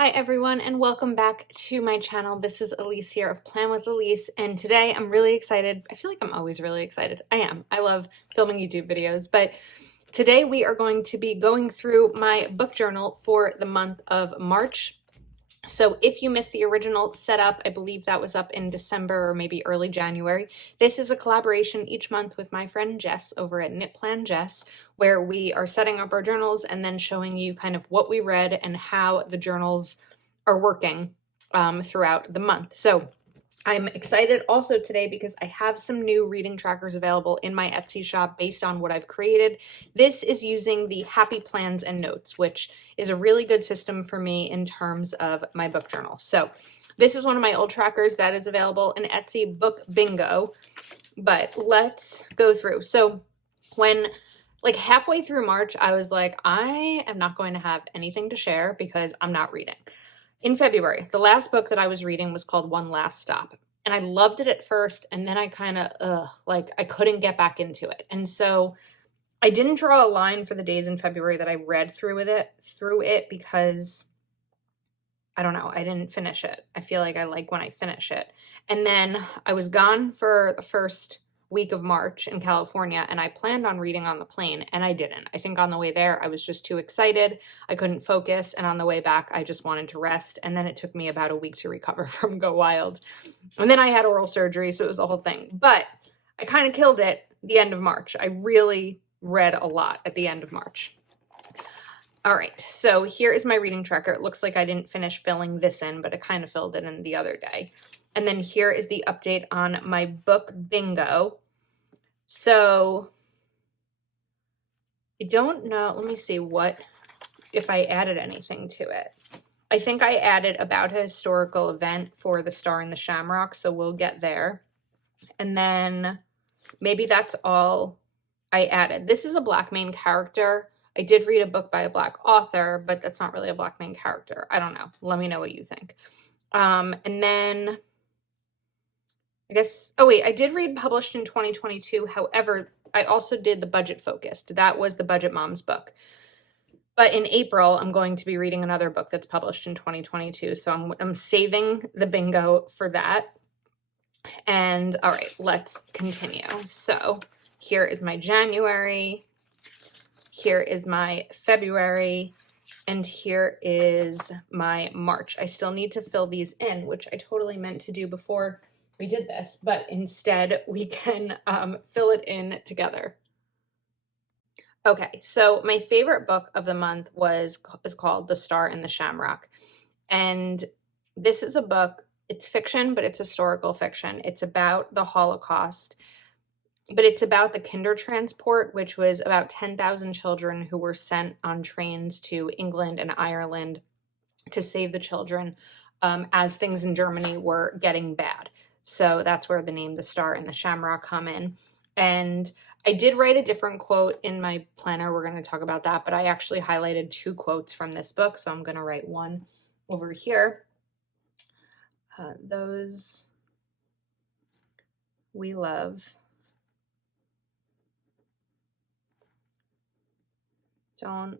Hi everyone and welcome back to my channel. This is Elise here of Plan with Elise, and today I'm really excited. I feel like I'm always really excited. I am. I love filming YouTube videos, but today we are going to be going through my book journal for the month of March. So if you missed the original setup, I believe that was up in December or maybe early January. This is a collaboration each month with my friend Jess over at Knit Plan Jess, where we are setting up our journals and then showing you kind of what we read and how the journals are working throughout the month. So I'm excited also today because I have some new reading trackers available in my Etsy shop based on what I've created. This is using the Happy Plans and Notes, which is a really good system for me in terms of my book journal. So this is one of my old trackers that is available in Etsy, Book Bingo. But let's go through. So when like halfway through March, I was like, I am not going to have anything to share because I'm not reading. In February, the last book that I was reading was called One Last Stop. And I loved it at first, and then I kind of, I couldn't get back into it. And so I didn't draw a line for the days in February that I read through it because, I don't know, I didn't finish it. I feel like I like when I finish it. And then I was gone for the first week of March in California, and I planned on reading on the plane, and I didn't. I think on the way there, I was just too excited. I couldn't focus, and on the way back, I just wanted to rest, and then it took me about a week to recover from Go Wild. And then I had oral surgery, so it was a whole thing. But I kind of killed it the end of March. I really read a lot at the end of March. All right, so here is my reading tracker. It looks like I didn't finish filling this in, but I kind of filled it in the other day. And then here is the update on my book bingo. So I don't know, let me see if I added anything to it. I think I added about a historical event for the Star and the Shamrock, so we'll get there. And then maybe that's all I added. This is a Black main character. I did read a book by a Black author, but that's not really a Black main character. I don't know. Let me know what you think. And then I guess, oh wait, I did read published in 2022. However, I also did the Budget Focused. That was the Budget Moms book. But in April, I'm going to be reading another book that's published in 2022. So I'm saving the bingo for that. And all right, let's continue. So here is my January. Here is my February. And here is my March. I still need to fill these in, which I totally meant to do before we did this, but instead we can fill it in together. Okay, so my favorite book of the month is called The Star and the Shamrock. And this is a book, it's fiction, but it's historical fiction. It's about the Holocaust, but it's about the Kindertransport, which was about 10,000 children who were sent on trains to England and Ireland to save the children as things in Germany were getting bad. So that's where the name The Star and the Shamrock come in. And I did write a different quote in my planner. We're going to talk about that, but I actually highlighted 2 quotes from this book. So I'm going to write one over here. Those we love don't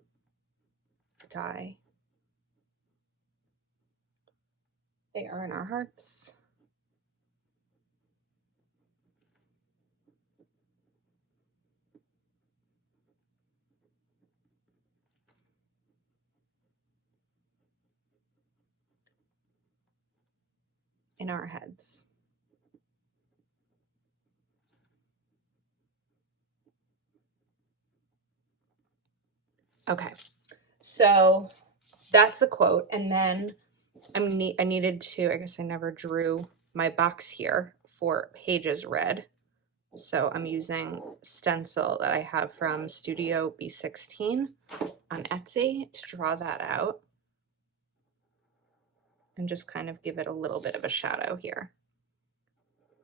die. They are in our hearts. In our heads. Okay, so that's the quote. And then I needed to, I guess I never drew my box here for pages read. So I'm using stencil that I have from Studio B16 on Etsy to draw that out. And just kind of give it a little bit of a shadow here.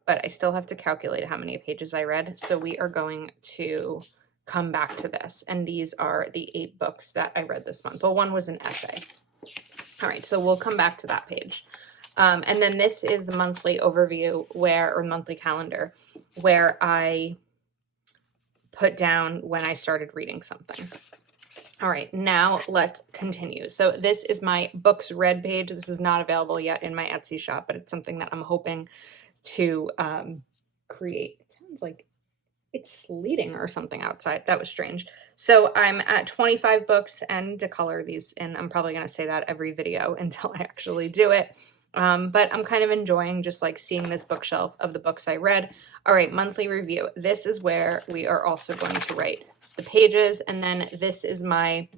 But I still have to calculate how many pages I read. So we are going to come back to this. And these are the 8 books that I read this month. Well, one was an essay. All right, so we'll come back to that page. And then this is the monthly overview or monthly calendar where I put down when I started reading something. All right, now let's continue. So this is my books read page. This is not available yet in my Etsy shop, but it's something that I'm hoping to create. It sounds like it's sleeting or something outside. That was strange. So I'm at 25 books, and to color these in, I'm probably going to say that every video until I actually do it. But I'm kind of enjoying just like seeing this bookshelf of the books I read. All right, monthly review. This is where we are also going to write the pages, and then this is my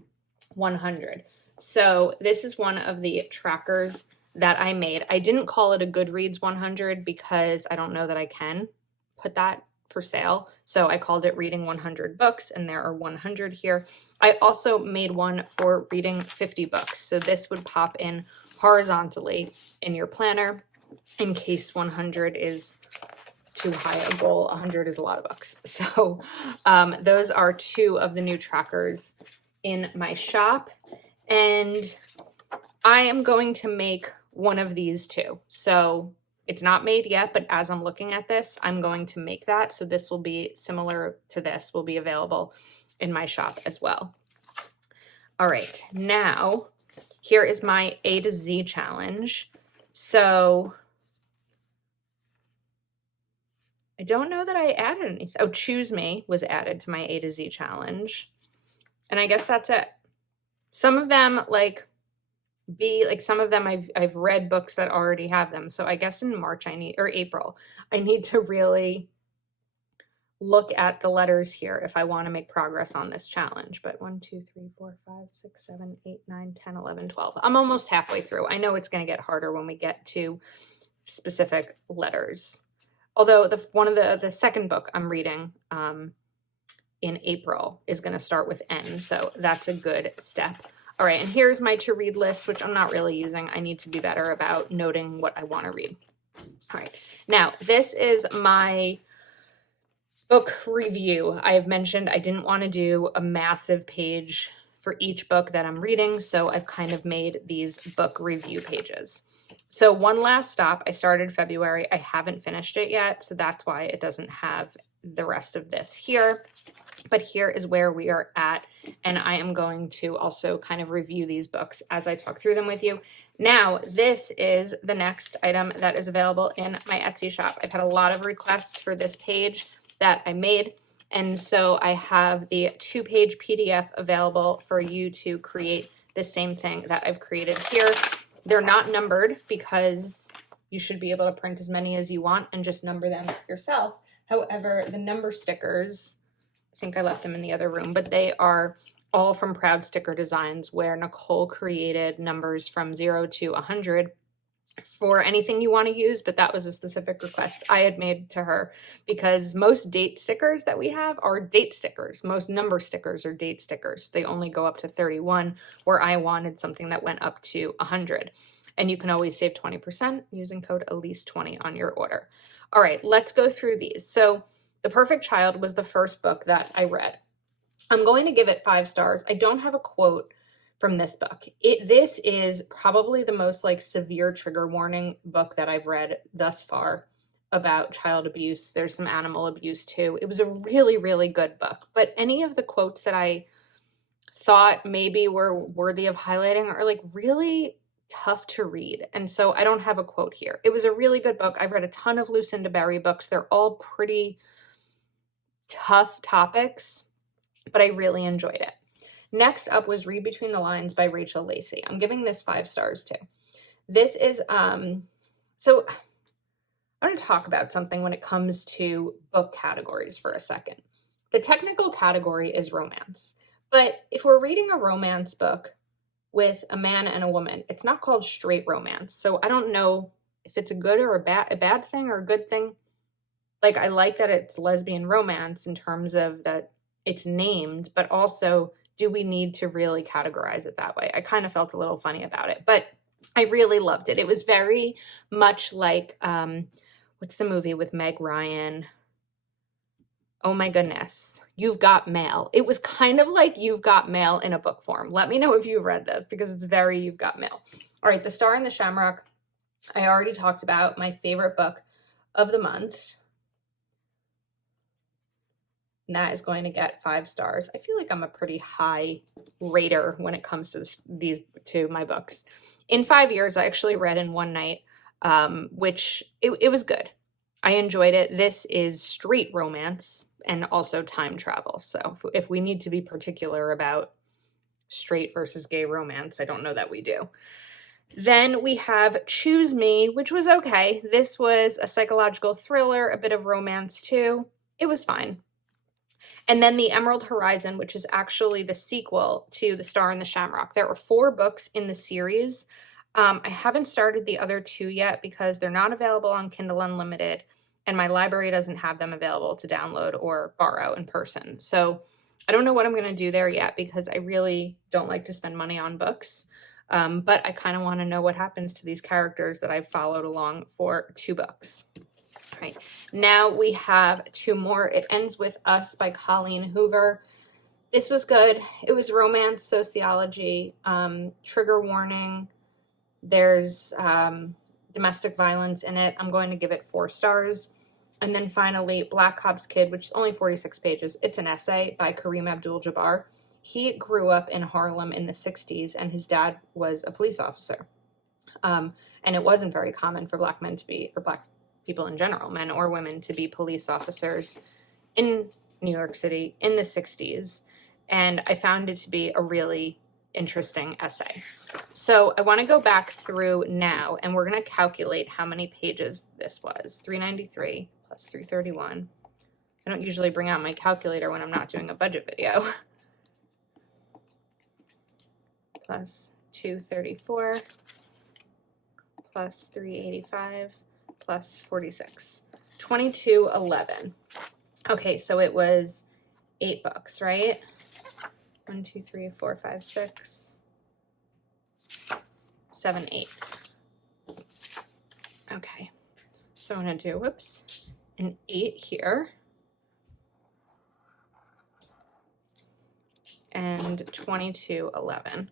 100. So this is one of the trackers that I made. I didn't call it a Goodreads 100 because I don't know that I can put that for sale. So I called it Reading 100 Books, and there are 100 here. I also made one for reading 50 books. So this would pop in horizontally in your planner in case 100 is too high a goal. 100 is a lot of books. So those are two of the new trackers in my shop. And I am going to make one of these too. So it's not made yet, but as I'm looking at this, I'm going to make that. So this will be similar to this, will be available in my shop as well. All right, now here is my A to Z challenge. So I don't know that I added anything. Oh, Choose Me was added to my A to Z challenge. And I guess that's it. Some of them some of them I've read books that already have them. So I guess in March or April, I need to really look at the letters here if I want to make progress on this challenge. But 1, 2, 3, 4, 5, 6, 7, 8, 9, 10, 11, 12. I'm almost halfway through. I know it's going to get harder when we get to specific letters. Although one of the second book I'm reading in April is going to start with N, so that's a good step. All right, and here's my to-read list, which I'm not really using. I need to be better about noting what I want to read. All right, now this is my book review. I have mentioned I didn't want to do a massive page for each book that I'm reading, so I've kind of made these book review pages. So one last stop, I started February. I haven't finished it yet, so that's why it doesn't have the rest of this here. But here is where we are at, and I am going to also kind of review these books as I talk through them with you. Now, this is the next item that is available in my Etsy shop. I've had a lot of requests for this page that I made, and so I have the 2-page PDF available for you to create the same thing that I've created here. They're not numbered because you should be able to print as many as you want and just number them yourself. However, the number stickers, I think I left them in the other room, but they are all from Proud Sticker Designs, where Nicole created numbers from 0 to 100 for anything you want to use, but that was a specific request I had made to her because most date stickers that we have are date stickers. Most number stickers are date stickers. They only go up to 31, where I wanted something that went up to 100. And you can always save 20% using code ELISE20 on your order. All right, let's go through these. So The Perfect Child was the first book that I read. I'm going to give it 5 stars. I don't have a quote from this book. This is probably the most severe trigger warning book that I've read thus far about child abuse. There's some animal abuse too. It was a really, really good book. But any of the quotes that I thought maybe were worthy of highlighting are really tough to read. And so I don't have a quote here. It was a really good book. I've read a ton of Lucinda Berry books. They're all pretty tough topics, but I really enjoyed it. Next up was Read Between the Lines by Rachel Lacey. I'm giving this 5 stars too. This is, so I want to talk about something when it comes to book categories for a second. The technical category is romance, but if we're reading a romance book with a man and a woman, it's not called straight romance. So I don't know if it's a good or a bad thing or a good thing. I like that it's lesbian romance in terms of that it's named, but also, do we need to really categorize it that way? I kind of felt a little funny about it, but I really loved it. It was very much like, what's the movie with Meg Ryan? Oh my goodness, You've Got Mail. It was kind of like You've Got Mail in a book form. Let me know if you've read this because it's very You've Got Mail. All right, The Star and the Shamrock. I already talked about my favorite book of the month. and that is going to get 5 stars. I feel like I'm a pretty high rater when it comes to my books. In 5 years, I actually read in one night, which it was good. I enjoyed it. This is straight romance and also time travel. So if we need to be particular about straight versus gay romance, I don't know that we do. Then we have Choose Me, which was okay. This was a psychological thriller, a bit of romance too. It was fine. And then The Emerald Horizon, which is actually the sequel to The Star and the Shamrock. There are 4 books in the series. I haven't started the other 2 yet because they're not available on Kindle Unlimited, and my library doesn't have them available to download or borrow in person. So I don't know what I'm going to do there yet because I really don't like to spend money on books. But I kind of want to know what happens to these characters that I've followed along for 2 books. All right, now we have 2 more. It Ends With Us by Colleen Hoover. This was good. It was romance, sociology, trigger warning. There's domestic violence in it. I'm going to give it 4 stars. And then finally, Black Cobs Kid, which is only 46 pages. It's an essay by Kareem Abdul-Jabbar. He grew up in Harlem in the 60s, and his dad was a police officer. And it wasn't very common for Black men to be, or Black people in general, men or women, to be police officers in New York City in the 60s. And I found it to be a really interesting essay. So I want to go back through now, and we're going to calculate how many pages this was. 393 plus 331. I don't usually bring out my calculator when I'm not doing a budget video. Plus 234 plus 385 plus 46. 2211. Okay, so it was 8 books, right? 1, 2, 3, 4, 5, 6, 7, 8. Okay, so I'm going to do, whoops, an 8 here. And 2211.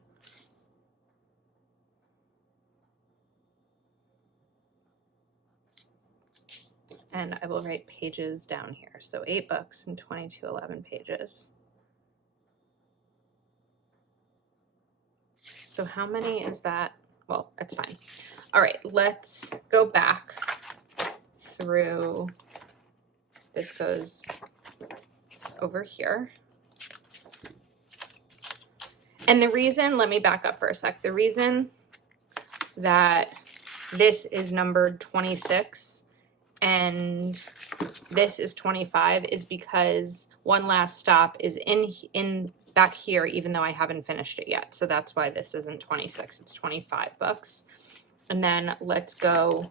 And I will write pages down here. So 8 books and 2211 pages. So how many is that? Well, that's fine. All right, let's go back through. This goes over here. And the reason, let me back up for a sec. The reason that this is numbered 26 and this is 25 is because One Last Stop is in back here, even though I haven't finished it yet. So that's why this isn't 26, it's 25 books. And then let's go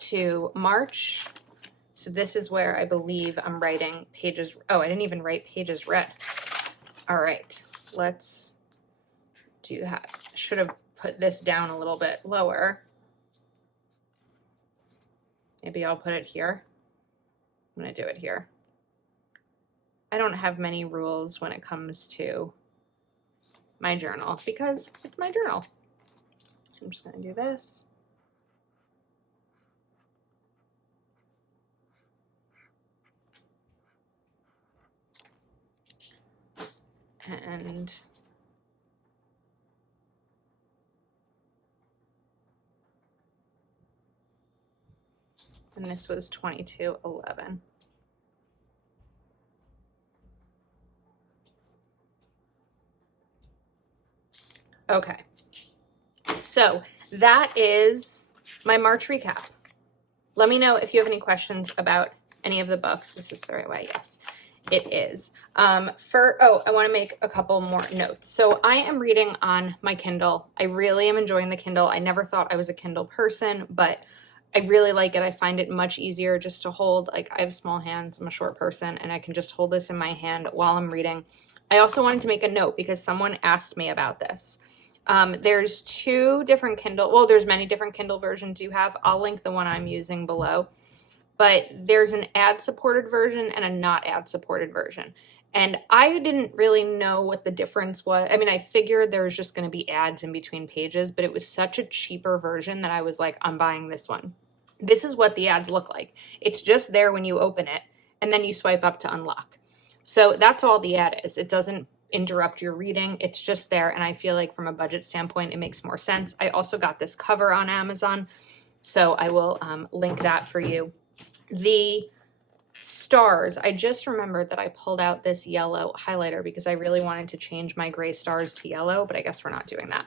to March. So this is where I believe I'm writing pages. Oh, I didn't even write pages read. All right, let's do that. I should have put this down a little bit lower. Maybe I'll put it here. I'm gonna do it here. I don't have many rules when it comes to my journal because it's my journal. I'm just gonna do this. And this was 2211. Okay, so that is my March recap. Let me know if you have any questions about any of the books. Is this the right way? Yes, it is. I want to make a couple more notes. So I am reading on my Kindle. I really am enjoying the Kindle. I never thought I was a Kindle person, but I really like it. I find it much easier just to hold. Like, I have small hands, I'm a short person, and I can just hold this in my hand while I'm reading. I also wanted to make a note because someone asked me about this. There's 2 different Kindle, well, there's many different Kindle versions you have. I'll link the one I'm using below. But there's an ad-supported version and a not ad-supported version. And I didn't really know what the difference was. I mean, I figured there was just going to be ads in between pages, but it was such a cheaper version that I was like, I'm buying this one. This is what the ads look like. It's just there when you open it, and then you swipe up to unlock. So that's all the ad is. It doesn't interrupt your reading. It's just there. And I feel like from a budget standpoint, it makes more sense. I also got this cover on Amazon, so I will link that for you. The stars, I just remembered that I pulled out this yellow highlighter because I really wanted to change my gray stars to yellow, but I guess we're not doing that.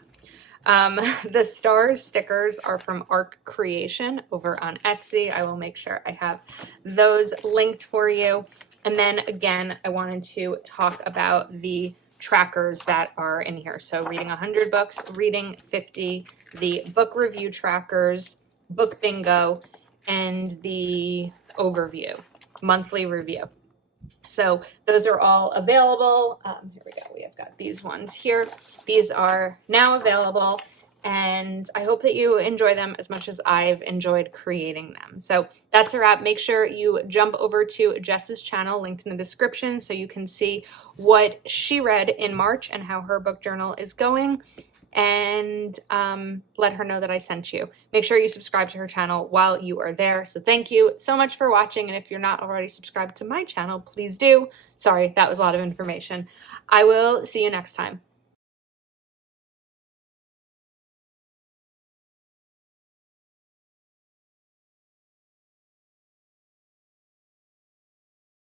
The stars stickers are from Arc Creation over on Etsy. I will make sure I have those linked for you. And then again, I wanted to talk about the trackers that are in here. So reading 100 books, reading 50, the book review trackers, book bingo, and the overview, monthly review. So those are all available. Here we go. We have got these ones here. These are now available, and I hope that you enjoy them as much as I've enjoyed creating them. So that's a wrap. Make sure you jump over to Jess's channel, linked in the description, so you can see what she read in March and how her book journal is going, and let her know that I sent you. Make sure you subscribe to her channel while you are there. So thank you so much for watching, and if you're not already subscribed to my channel, please do. Sorry, that was a lot of information. I will see you next time.